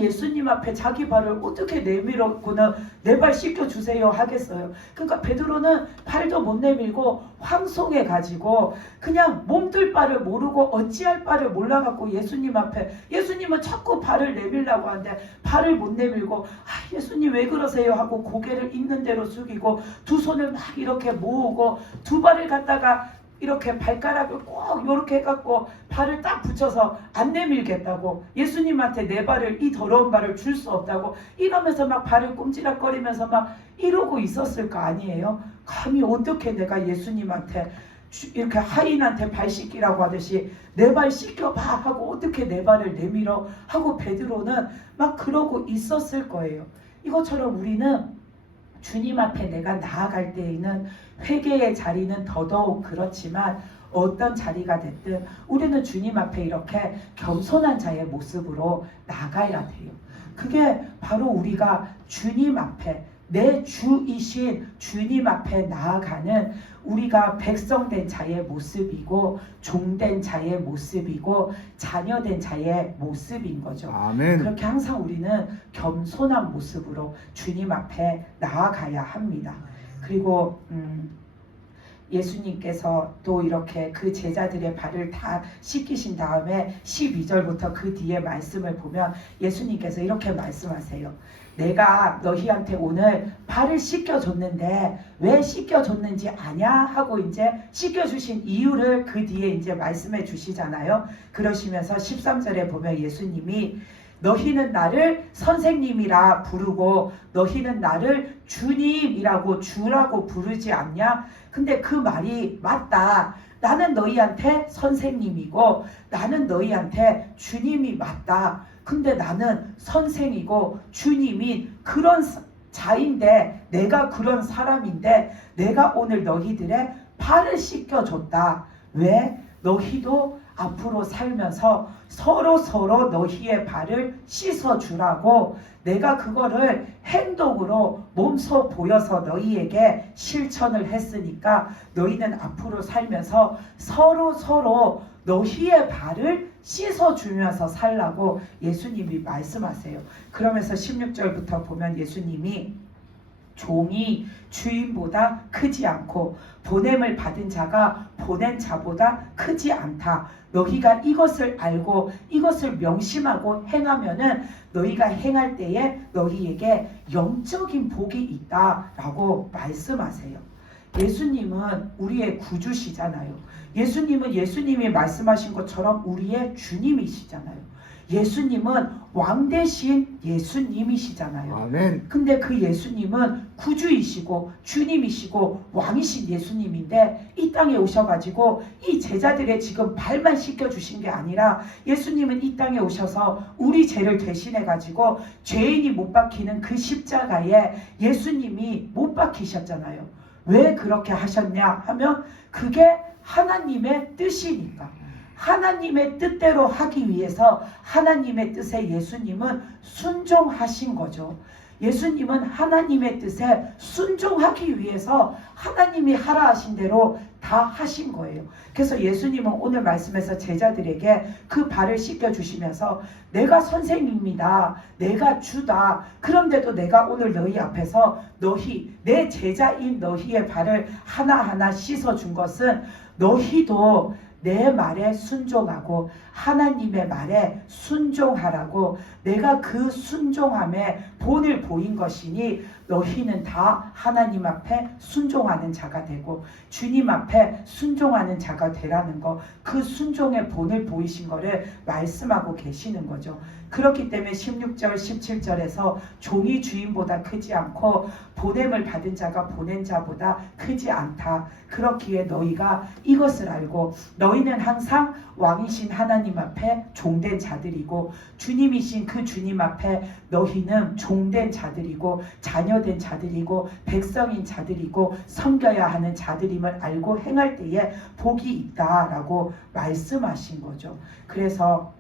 예수님 앞에 자기 발을 어떻게 내밀었구나 내 발 씻겨주세요 하겠어요. 그러니까 베드로는 발도 못 내밀고 황송해 가지고 그냥 몸둘 바를 모르고 어찌할 바를 몰라갖고 예수님 앞에 예수님은 자꾸 발을 내밀라고 하는데 발을 못 내밀고 예수님 왜 그러세요 하고 고개를 있는 대로 숙이고 두 손을 막 이렇게 모으고 두 발을 갖다가 이렇게 발가락을 꼭 이렇게 해갖고 발을 딱 붙여서 안 내밀겠다고 예수님한테 내 발을 이 더러운 발을 줄 수 없다고 이러면서 막 발을 꼼지락거리면서 막 이러고 있었을 거 아니에요. 감히 어떻게 내가 예수님한테 이렇게 하인한테 발 씻기라고 하듯이 내 발 씻겨봐 하고 어떻게 내 발을 내밀어 하고 베드로는 막 그러고 있었을 거예요. 이것처럼 우리는 주님 앞에 내가 나아갈 때에는 회개의 자리는 더더욱 그렇지만 어떤 자리가 됐든 우리는 주님 앞에 이렇게 겸손한 자의 모습으로 나가야 돼요. 그게 바로 우리가 주님 앞에 내 주이신 주님 앞에 나아가는 우리가 백성된 자의 모습이고 종된 자의 모습이고 자녀된 자의 모습인 거죠. 아멘. 그렇게 항상 우리는 겸손한 모습으로 주님 앞에 나아가야 합니다. 그리고 예수님께서 또 이렇게 그 제자들의 발을 다 씻기신 다음에 12절부터 그 뒤에 말씀을 보면 예수님께서 이렇게 말씀하세요. 내가 너희한테 오늘 발을 씻겨줬는데 왜 씻겨줬는지 아냐? 하고 이제 씻겨주신 이유를 그 뒤에 이제 말씀해 주시잖아요. 그러시면서 13절에 보면 예수님이 너희는 나를 선생님이라 부르고 너희는 나를 주님이라고 주라고 부르지 않냐? 근데 그 말이 맞다. 나는 너희한테 선생님이고 나는 너희한테 주님이 맞다. 근데 나는 선생이고 주님인 그런 자인데 내가 그런 사람인데 내가 오늘 너희들의 발을 씻겨줬다. 왜? 너희도 앞으로 살면서 서로 너희의 발을 씻어주라고 내가 그거를 행동으로 몸소 보여서 너희에게 실천을 했으니까 너희는 앞으로 살면서 서로 너희의 발을 씻어주면서 살라고 예수님이 말씀하세요. 그러면서 16절부터 보면 예수님이 종이 주인보다 크지 않고 보냄을 받은 자가 보낸 자보다 크지 않다. 너희가 이것을 알고 이것을 명심하고 행하면은 너희가 행할 때에 너희에게 영적인 복이 있다라고 말씀하세요. 예수님은 우리의 구주시잖아요. 예수님은 예수님이 말씀하신 것처럼 우리의 주님이시잖아요. 예수님은 왕 대신 예수님이시잖아요. 아멘. 근데 그 예수님은 구주이시고 주님이시고 왕이신 예수님인데 이 땅에 오셔가지고 이 제자들의 지금 발만 씻겨주신 게 아니라 예수님은 이 땅에 오셔서 우리 죄를 대신해가지고 죄인이 못 박히는 그 십자가에 예수님이 못 박히셨잖아요. 왜 그렇게 하셨냐 하면 그게 하나님의 뜻이니까. 하나님의 뜻대로 하기 위해서 하나님의 뜻에 예수님은 순종하신 거죠. 예수님은 하나님의 뜻에 순종하기 위해서 하나님이 하라 하신 대로 다 하신 거예요. 그래서 예수님은 오늘 말씀에서 제자들에게 그 발을 씻겨주시면서 내가 선생님이다, 내가 주다, 그런데도 내가 오늘 너희 앞에서 너희, 내 제자인 너희의 발을 하나하나 씻어준 것은 너희도 내 말에 순종하고 하나님의 말에 순종하라고 내가 그 순종함에 본을 보인 것이니 너희는 다 하나님 앞에 순종하는 자가 되고 주님 앞에 순종하는 자가 되라는 거, 그 순종의 본을 보이신 거를 말씀하고 계시는 거죠. 그렇기 때문에 16절 17절에서 종이 주인보다 크지 않고 보냄을 받은 자가 보낸 자보다 크지 않다. 그렇기에 너희가 이것을 알고 너희는 항상 왕이신 하나님 앞에 종된 자들이고 주님이신 그 주님 앞에 너희는 종된 자들이고 자녀된 자들이고 백성인 자들이고 섬겨야 하는 자들임을 알고 행할 때에 복이 있다라고 말씀하신 거죠. 그래서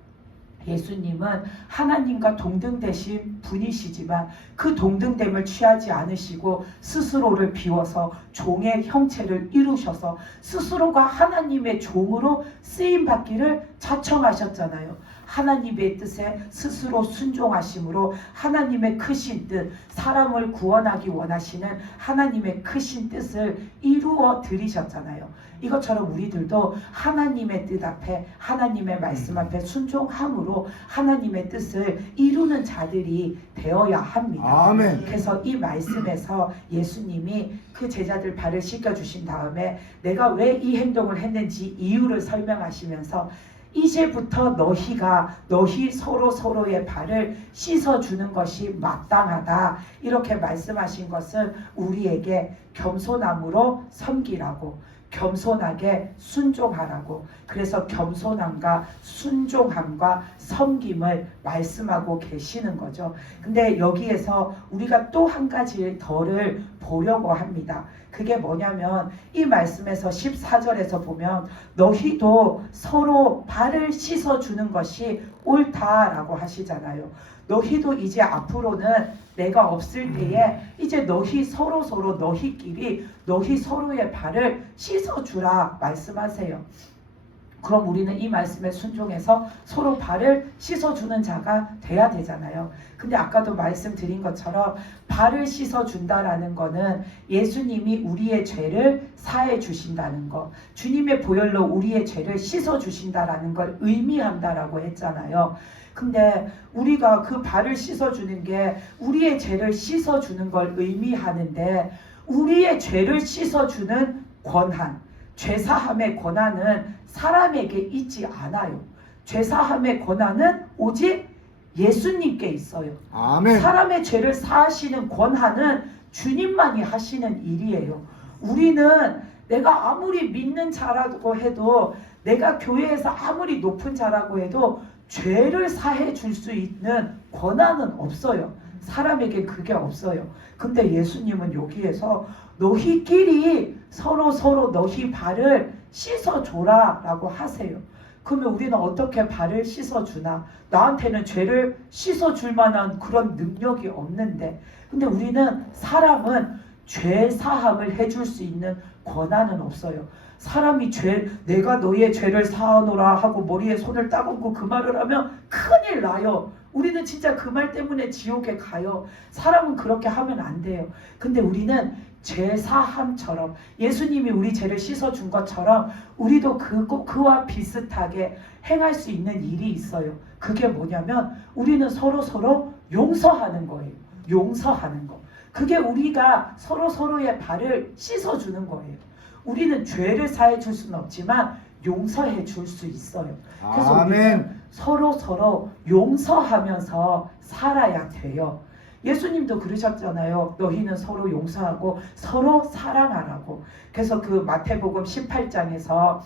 예수님은 하나님과 동등되신 분이시지만 그 동등됨을 취하지 않으시고 스스로를 비워서 종의 형체를 이루셔서 스스로가 하나님의 종으로 쓰임받기를 자청하셨잖아요. 하나님의 뜻에 스스로 순종하심으로 하나님의 크신 뜻, 사람을 구원하기 원하시는 하나님의 크신 뜻을 이루어 드리셨잖아요. 이것처럼 우리들도 하나님의 뜻 앞에 하나님의 말씀 앞에 순종함으로 하나님의 뜻을 이루는 자들이 되어야 합니다. 아멘. 그래서 이 말씀에서 예수님이 그 제자들 발을 씻겨주신 다음에 내가 왜 이 행동을 했는지 이유를 설명하시면서 이제부터 너희 서로의 발을 씻어주는 것이 마땅하다, 이렇게 말씀하신 것은 우리에게 겸손함으로 섬기라고, 겸손하게 순종하라고, 그래서 겸손함과 순종함과 섬김을 말씀하고 계시는 거죠. 근데 여기에서 우리가 또 한 가지 덜을 보려고 합니다. 그게 뭐냐면 이 말씀에서 14절에서 보면 너희도 서로 발을 씻어주는 것이 옳다라고 하시잖아요. 너희도 이제 앞으로는 내가 없을 때에 이제 너희 서로 너희끼리 너희 서로의 발을 씻어주라 말씀하세요. 그럼 우리는 이 말씀에 순종해서 서로 발을 씻어주는 자가 돼야 되잖아요. 근데 아까도 말씀드린 것처럼 발을 씻어준다라는 거는 예수님이 우리의 죄를 사해 주신다는 거, 주님의 보혈로 우리의 죄를 씻어주신다라는 걸 의미한다라고 했잖아요. 근데 우리가 그 발을 씻어주는 게 우리의 죄를 씻어주는 걸 의미하는데 우리의 죄를 씻어주는 권한, 죄사함의 권한은 사람에게 있지 않아요. 죄사함의 권한은 오직 예수님께 있어요. 아멘. 사람의 죄를 사하시는 권한은 주님만이 하시는 일이에요. 우리는 내가 아무리 믿는 자라고 해도, 내가 교회에서 아무리 높은 자라고 해도 죄를 사해 줄 수 있는 권한은 없어요. 사람에게 그게 없어요. 근데 예수님은 여기에서 너희끼리 서로 너희 발을 씻어줘라 라고 하세요. 그러면 우리는 어떻게 발을 씻어주나? 나한테는 죄를 씻어줄 만한 그런 능력이 없는데, 근데 우리는 사람은 죄 사함을 해줄 수 있는 권한은 없어요. 사람이 내가 너의 죄를 사하노라 하고 머리에 손을 따고 그 말을 하면 큰일 나요. 우리는 진짜 그 말 때문에 지옥에 가요. 사람은 그렇게 하면 안 돼요. 근데 우리는 죄사함처럼 예수님이 우리 죄를 씻어준 것처럼 우리도 그와 비슷하게 행할 수 있는 일이 있어요. 그게 뭐냐면 우리는 서로 용서하는 거예요. 용서하는 거. 그게 우리가 서로의 발을 씻어주는 거예요. 우리는 죄를 사해 줄 수는 없지만 용서해 줄 수 있어요. 그래서 우리는 서로 용서하면서 살아야 돼요. 예수님도 그러셨잖아요. 너희는 서로 용서하고 서로 사랑하라고. 그래서 그 마태복음 18장에서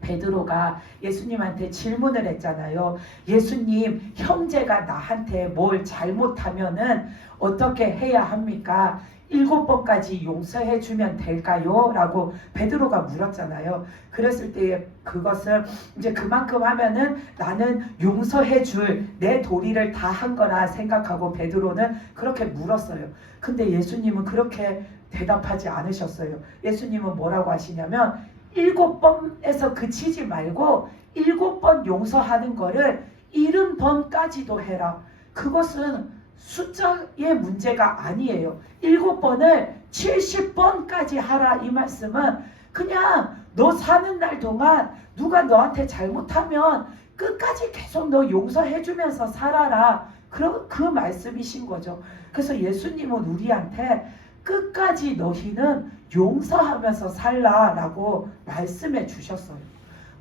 베드로가 예수님한테 질문을 했잖아요. 예수님, 형제가 나한테 뭘 잘못하면은 어떻게 해야 합니까? 7번까지 용서해 주면 될까요? 라고 베드로가 물었잖아요. 그랬을 때 그것을 이제 그만큼 하면은 나는 용서해 줄 내 도리를 다 한 거라 생각하고 베드로는 그렇게 물었어요. 근데 예수님은 그렇게 대답하지 않으셨어요. 예수님은 뭐라고 하시냐면 7번에서 그치지 말고 7번 용서하는 거를 70번까지도 해라. 그것은 숫자의 문제가 아니에요. 7번을 70번까지 하라. 이 말씀은 그냥 너 사는 날 동안 누가 너한테 잘못하면 끝까지 계속 너 용서해주면서 살아라. 그 말씀이신 거죠. 그래서 예수님은 우리한테 끝까지 너희는 용서하면서 살라라고 말씀해 주셨어요.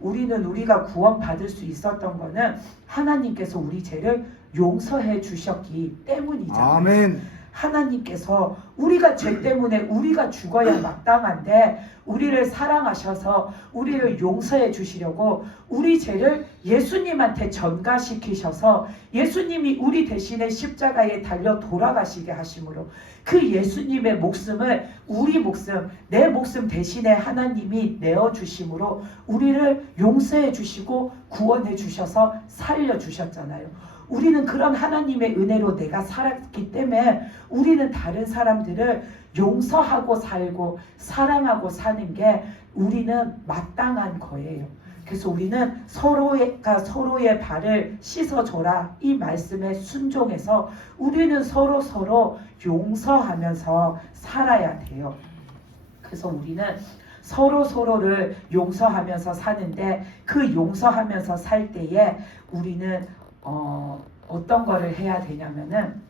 우리가 구원받을 수 있었던 거는 하나님께서 우리 죄를 용서해 주셨기 때문이잖아요. 아멘. 하나님께서 우리가 죄 때문에 우리가 죽어야 마땅한데 우리를 사랑하셔서 우리를 용서해 주시려고 우리 죄를 예수님한테 전가시키셔서 예수님이 우리 대신에 십자가에 달려 돌아가시게 하심으로 그 예수님의 목숨을 우리 목숨, 내 목숨 대신에 하나님이 내어주심으로 우리를 용서해 주시고 구원해 주셔서 살려주셨잖아요. 우리는 그런 하나님의 은혜로 내가 살았기 때문에 우리는 다른 사람들을 용서하고 살고 사랑하고 사는 게 우리는 마땅한 거예요. 그래서 우리는 서로의 발을 씻어줘라 이 말씀에 순종해서 우리는 서로 용서하면서 살아야 돼요. 그래서 우리는 서로를 용서하면서 사는데 그 용서하면서 살 때에 우리는 어떤 거를 해야 되냐면은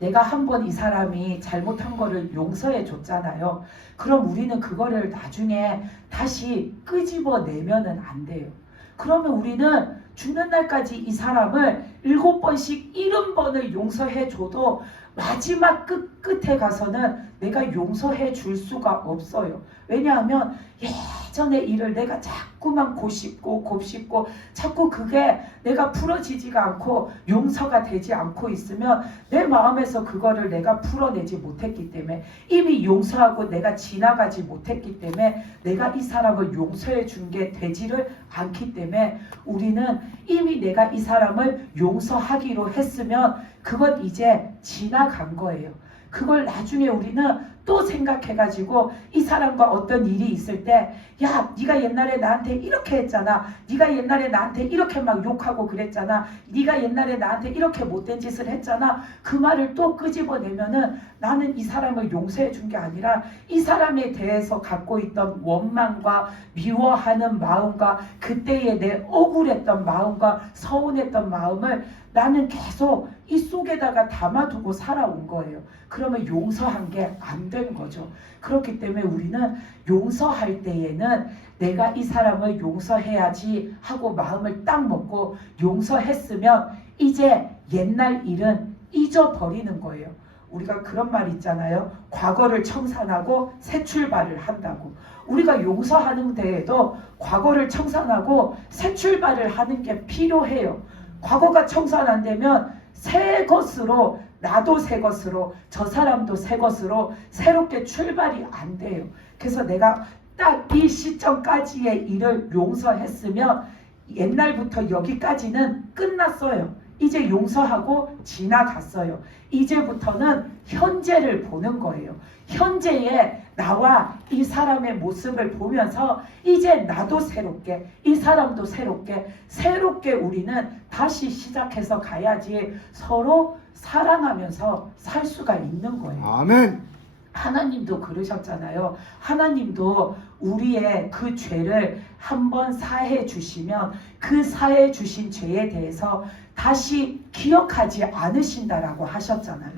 내가 한번 이 사람이 잘못한 거를 용서해 줬잖아요. 그럼 우리는 그거를 나중에 다시 끄집어내면은 안 돼요. 그러면 우리는 죽는 날까지 이 사람을 7번씩 70번을 용서해 줘도 마지막 끝에 가서는 내가 용서해 줄 수가 없어요. 왜냐하면 예전의 일을 내가 자꾸만 곱씹고 자꾸 그게 내가 풀어지지가 않고 용서가 되지 않고 있으면 내 마음에서 그거를 내가 풀어내지 못했기 때문에 이미 용서하고 내가 지나가지 못했기 때문에 내가 이 사람을 용서해 준 게 되지를 않기 때문에 우리는 이미 내가 이 사람을 용서하기로 했으면 그것 이제 지나간 거예요. 그걸 나중에 우리는 또 생각해가지고 이 사람과 어떤 일이 있을 때 야, 네가 옛날에 나한테 이렇게 했잖아. 네가 옛날에 나한테 이렇게 막 욕하고 그랬잖아. 네가 옛날에 나한테 이렇게 못된 짓을 했잖아. 그 말을 또 끄집어내면은 나는 이 사람을 용서해 준 게 아니라 이 사람에 대해서 갖고 있던 원망과 미워하는 마음과 그때의 내 억울했던 마음과 서운했던 마음을 나는 계속 이 속에다가 담아두고 살아온 거예요. 그러면 용서한 게 안 된 거죠. 그렇기 때문에 우리는 용서할 때에는 내가 이 사람을 용서해야지 하고 마음을 딱 먹고 용서했으면 이제 옛날 일은 잊어버리는 거예요. 우리가 그런 말 있잖아요. 과거를 청산하고 새 출발을 한다고. 우리가 용서하는 데에도 과거를 청산하고 새 출발을 하는 게 필요해요. 과거가 청산 안 되면 새 것으로 나도 새 것으로 저 사람도 새 것으로 새롭게 출발이 안 돼요. 그래서 내가 딱 이 시점까지의 일을 용서했으면 옛날부터 여기까지는 끝났어요. 이제 용서하고 지나갔어요. 이제부터는 현재를 보는 거예요. 현재의 나와 이 사람의 모습을 보면서 이제 나도 새롭게 이 사람도 새롭게 우리는 다시 시작해서 가야지 서로 사랑하면서 살 수가 있는 거예요. 아멘. 하나님도 그러셨잖아요. 하나님도 우리의 그 죄를 한번 사해 주시면 그 사해 주신 죄에 대해서 다시 기억하지 않으신다라고 하셨잖아요.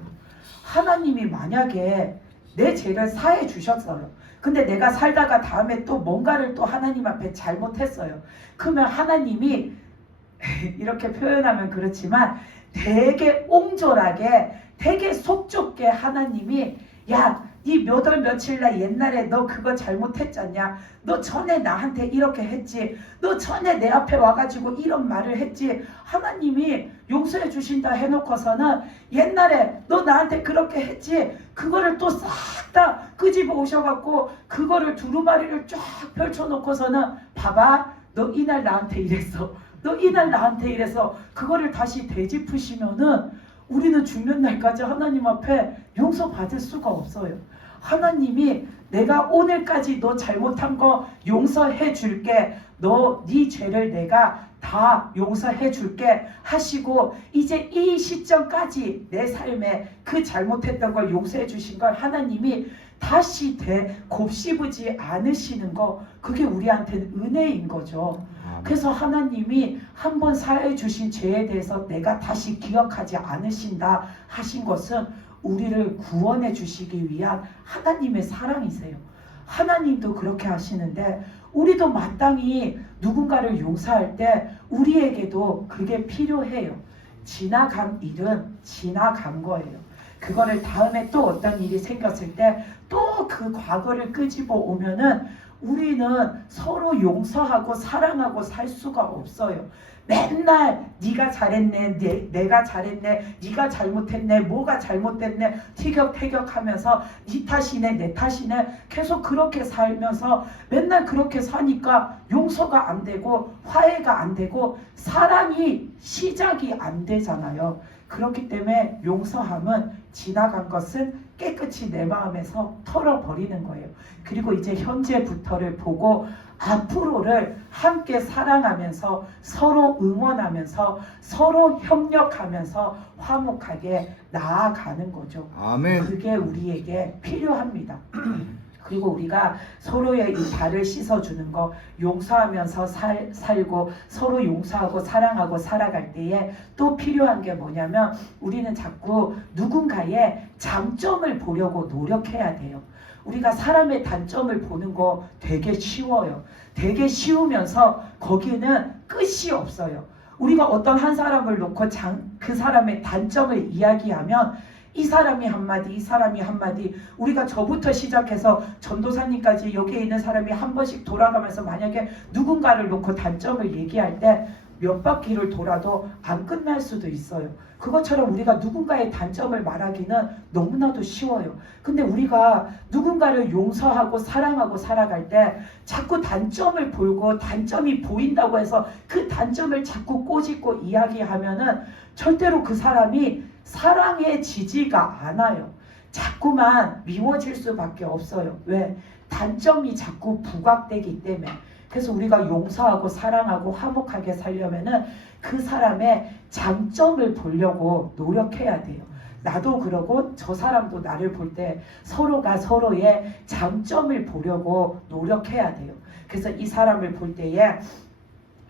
하나님이 만약에 내 죄를 사해 주셨어요. 근데 내가 살다가 다음에 또 뭔가를 또 하나님 앞에 잘못했어요. 그러면 하나님이 이렇게 표현하면 그렇지만 되게 옹졸하게 되게 속 좁게 하나님이 야, 네 몇 월 며칠 날 옛날에 너 그거 잘못했잖냐, 너 전에 나한테 이렇게 했지, 너 전에 내 앞에 와가지고 이런 말을 했지. 하나님이 용서해 주신다 해놓고서는 옛날에 너 나한테 그렇게 했지, 그거를 또 싹 다 끄집어 오셔갖고 그거를 두루마리를 쫙 펼쳐놓고서는 봐봐, 너 이날 나한테 이랬어, 너 이날 나한테 이래서 그거를 다시 되짚으시면은 우리는 죽는 날까지 하나님 앞에 용서받을 수가 없어요. 하나님이 내가 오늘까지 너 잘못한 거 용서해 줄게, 너 네 죄를 내가 다 용서해 줄게 하시고, 이제 이 시점까지 내 삶에 그 잘못했던 걸 용서해 주신 걸 하나님이 다시 곱씹지 않으시는 거, 그게 우리한테는 은혜인 거죠. 그래서 하나님이 한번 사해 주신 죄에 대해서 내가 다시 기억하지 않으신다 하신 것은 우리를 구원해 주시기 위한 하나님의 사랑이세요. 하나님도 그렇게 하시는데, 우리도 마땅히 누군가를 용서할 때 우리에게도 그게 필요해요. 지나간 일은 지나간 거예요. 그거를 다음에 또 어떤 일이 생겼을 때 또 그 과거를 끄집어 오면은 우리는 서로 용서하고 사랑하고 살 수가 없어요. 맨날 네가 잘했네, 내가 잘했네, 네가 잘못했네, 뭐가 잘못됐네, 티격태격하면서 네 탓이네, 내 탓이네, 계속 그렇게 살면서 맨날 그렇게 사니까 용서가 안 되고 화해가 안 되고 사랑이 시작이 안 되잖아요. 그렇기 때문에 용서함은 지나간 것은 깨끗이 내 마음에서 털어버리는 거예요. 그리고 이제 현재부터를 보고 앞으로를 함께 사랑하면서 서로 응원하면서 서로 협력하면서 화목하게 나아가는 거죠. 아멘. 그게 우리에게 필요합니다. 그리고 우리가 서로의 이 발을 씻어주는 거, 용서하면서 살고 서로 용서하고 사랑하고 살아갈 때에 또 필요한 게 뭐냐면, 우리는 자꾸 누군가의 장점을 보려고 노력해야 돼요. 우리가 사람의 단점을 보는 거 되게 쉬워요. 되게 쉬우면서 거기는 끝이 없어요. 우리가 어떤 한 사람을 놓고 그 사람의 단점을 이야기하면 이 사람이 한마디, 이 사람이 한마디, 우리가 저부터 시작해서 전도사님까지 여기에 있는 사람이 한 번씩 돌아가면서 만약에 누군가를 놓고 단점을 얘기할 때 몇 바퀴를 돌아도 안 끝날 수도 있어요. 그것처럼 우리가 누군가의 단점을 말하기는 너무나도 쉬워요. 근데 우리가 누군가를 용서하고 사랑하고 살아갈 때 자꾸 단점을 보고 단점이 보인다고 해서 그 단점을 자꾸 꼬집고 이야기하면은 절대로 그 사람이 사랑해지지가 않아요. 자꾸만 미워질 수밖에 없어요. 왜? 단점이 자꾸 부각되기 때문에. 그래서 우리가 용서하고 사랑하고 화목하게 살려면은 그 사람의 장점을 보려고 노력해야 돼요. 나도 그러고 저 사람도 나를 볼 때 서로가 서로의 장점을 보려고 노력해야 돼요. 그래서 이 사람을 볼 때에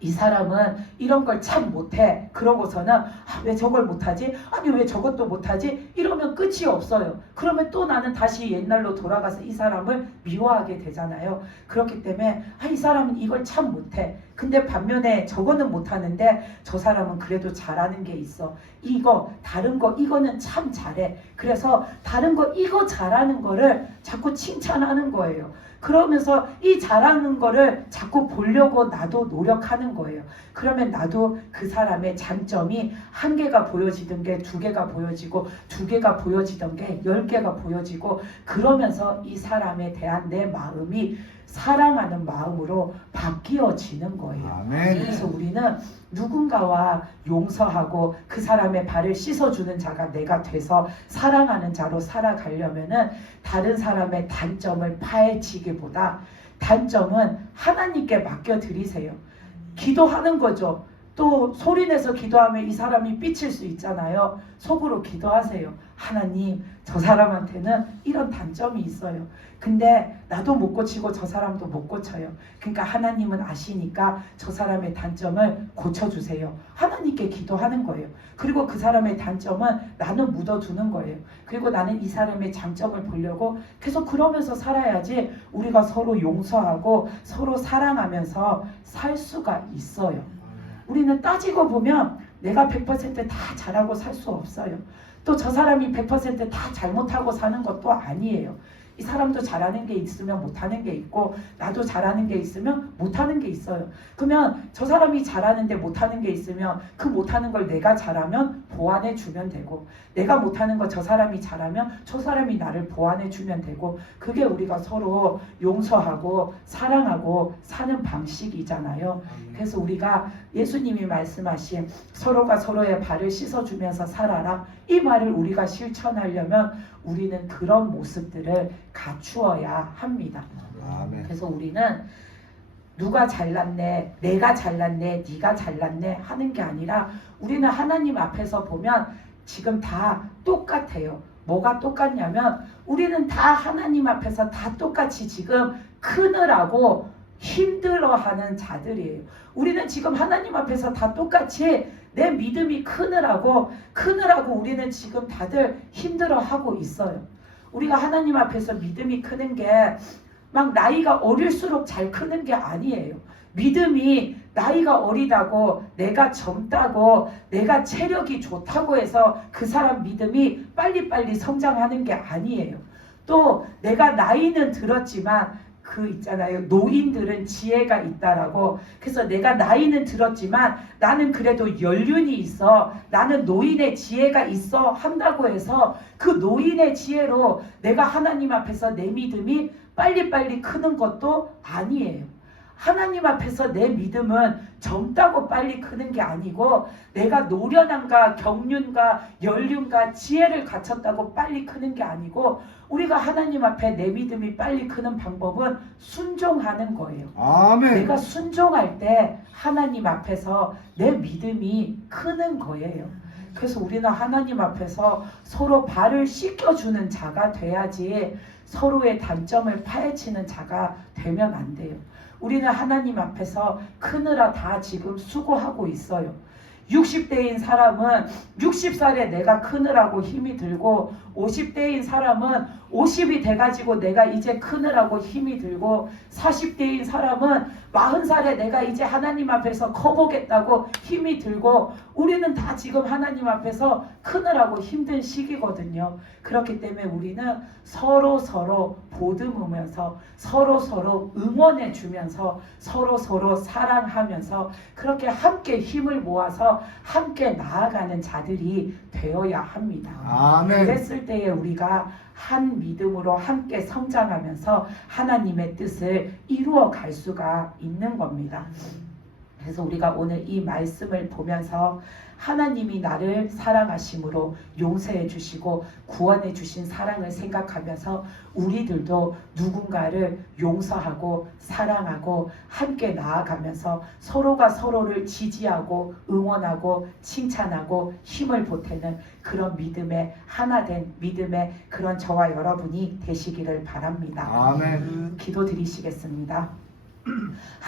이 사람은 이런 걸 참 못해. 그러고서는 왜 저걸 못하지? 아니 왜 저것도 못하지? 이러면 끝이 없어요. 그러면 또 나는 다시 옛날로 돌아가서 이 사람을 미워하게 되잖아요. 그렇기 때문에 이 사람은 이걸 참 못해. 근데 반면에 저거는 못하는데 저 사람은 그래도 잘하는 게 있어. 이거 다른 거 이거는 참 잘해. 그래서 다른 거 이거 잘하는 거를 자꾸 칭찬하는 거예요. 그러면서 이 잘하는 거를 자꾸 보려고 나도 노력하는 거예요. 그러면 나도 그 사람의 장점이 한 개가 보여지던 게 두 개가 보여지고, 두 개가 보여지던 게 10개가 보여지고, 그러면서 이 사람에 대한 내 마음이 사랑하는 마음으로 바뀌어지는 거예요. 아멘. 그래서 우리는 누군가와 용서하고 그 사람의 발을 씻어주는 자가 내가 돼서 사랑하는 자로 살아가려면은 다른 사람의 단점을 파헤치기보다 단점은 하나님께 맡겨드리세요. 기도하는 거죠. 또 소리내서 기도하면 이 사람이 삐칠 수 있잖아요. 속으로 기도하세요. 하나님, 저 사람한테는 이런 단점이 있어요. 근데 나도 못 고치고 저 사람도 못 고쳐요. 그러니까 하나님은 아시니까 저 사람의 단점을 고쳐주세요. 하나님께 기도하는 거예요. 그리고 그 사람의 단점은 나는 묻어두는 거예요. 그리고 나는 이 사람의 장점을 보려고 계속 그러면서 살아야지 우리가 서로 용서하고 서로 사랑하면서 살 수가 있어요. 우리는 따지고 보면 내가 100% 다 잘하고 살 수 없어요. 또 저 사람이 100% 다 잘못하고 사는 것도 아니에요. 이 사람도 잘하는 게 있으면 못하는 게 있고 나도 잘하는 게 있으면 못하는 게 있어요. 그러면 저 사람이 잘하는데 못하는 게 있으면 그 못하는 걸 내가 잘하면 보완해 주면 되고, 내가 못하는 거 저 사람이 잘하면 저 사람이 나를 보완해 주면 되고, 그게 우리가 서로 용서하고 사랑하고 사는 방식이잖아요. 그래서 우리가 예수님이 말씀하신 서로가 서로의 발을 씻어주면서 살아라, 이 말을 우리가 실천하려면 우리는 그런 모습들을 갖추어야 합니다. 아멘. 그래서 우리는 누가 잘났네, 내가 잘났네, 네가 잘났네 하는 게 아니라 우리는 하나님 앞에서 보면 지금 다 똑같아요. 뭐가 똑같냐면 우리는 다 하나님 앞에서 다 똑같이 지금 크느라고 힘들어하는 자들이에요. 우리는 지금 하나님 앞에서 다 똑같이 내 믿음이 크느라고 우리는 지금 다들 힘들어하고 있어요. 우리가 하나님 앞에서 믿음이 크는 게 막 나이가 어릴수록 잘 크는 게 아니에요. 믿음이 나이가 어리다고, 내가 젊다고, 내가 체력이 좋다고 해서 그 사람 믿음이 빨리빨리 성장하는 게 아니에요. 또 내가 나이는 들었지만 그 있잖아요, 노인들은 지혜가 있다라고. 그래서 내가 나이는 들었지만 나는 그래도 연륜이 있어, 나는 노인의 지혜가 있어 한다고 해서 그 노인의 지혜로 내가 하나님 앞에서 내 믿음이 빨리빨리 크는 것도 아니에요. 하나님 앞에서 내 믿음은 젊다고 빨리 크는 게 아니고, 내가 노련함과 경륜과 연륜과 지혜를 갖췄다고 빨리 크는 게 아니고, 우리가 하나님 앞에 내 믿음이 빨리 크는 방법은 순종하는 거예요. 아멘. 내가 순종할 때 하나님 앞에서 내 믿음이 크는 거예요. 그래서 우리는 하나님 앞에서 서로 발을 씻겨주는 자가 돼야지 서로의 단점을 파헤치는 자가 되면 안 돼요. 우리는 하나님 앞에서 크느라 다 지금 수고하고 있어요. 60대인 사람은 60살에 내가 크느라고 힘이 들고, 50대인 사람은 50이 돼가지고 내가 이제 크느라고 힘이 들고, 40대인 사람은 40살에 내가 이제 하나님 앞에서 커보겠다고 힘이 들고, 우리는 다 지금 하나님 앞에서 크느라고 힘든 시기거든요. 그렇기 때문에 우리는 서로 보듬으면서 서로 응원해 주면서 서로 사랑하면서 그렇게 함께 힘을 모아서 함께 나아가는 자들이 되어야 합니다. 아멘. 그랬을 때에 우리가 한 믿음으로 함께 성장하면서 하나님의 뜻을 이루어 갈 수가 있는 겁니다. 그래서 우리가 오늘 이 말씀을 보면서 하나님이 나를 사랑하심으로 용서해 주시고 구원해 주신 사랑을 생각하면서 우리들도 누군가를 용서하고 사랑하고 함께 나아가면서 서로가 서로를 지지하고 응원하고 칭찬하고 힘을 보태는 그런 믿음의 하나된 믿음의 그런 저와 여러분이 되시기를 바랍니다. 아멘. 기도 드리시겠습니다.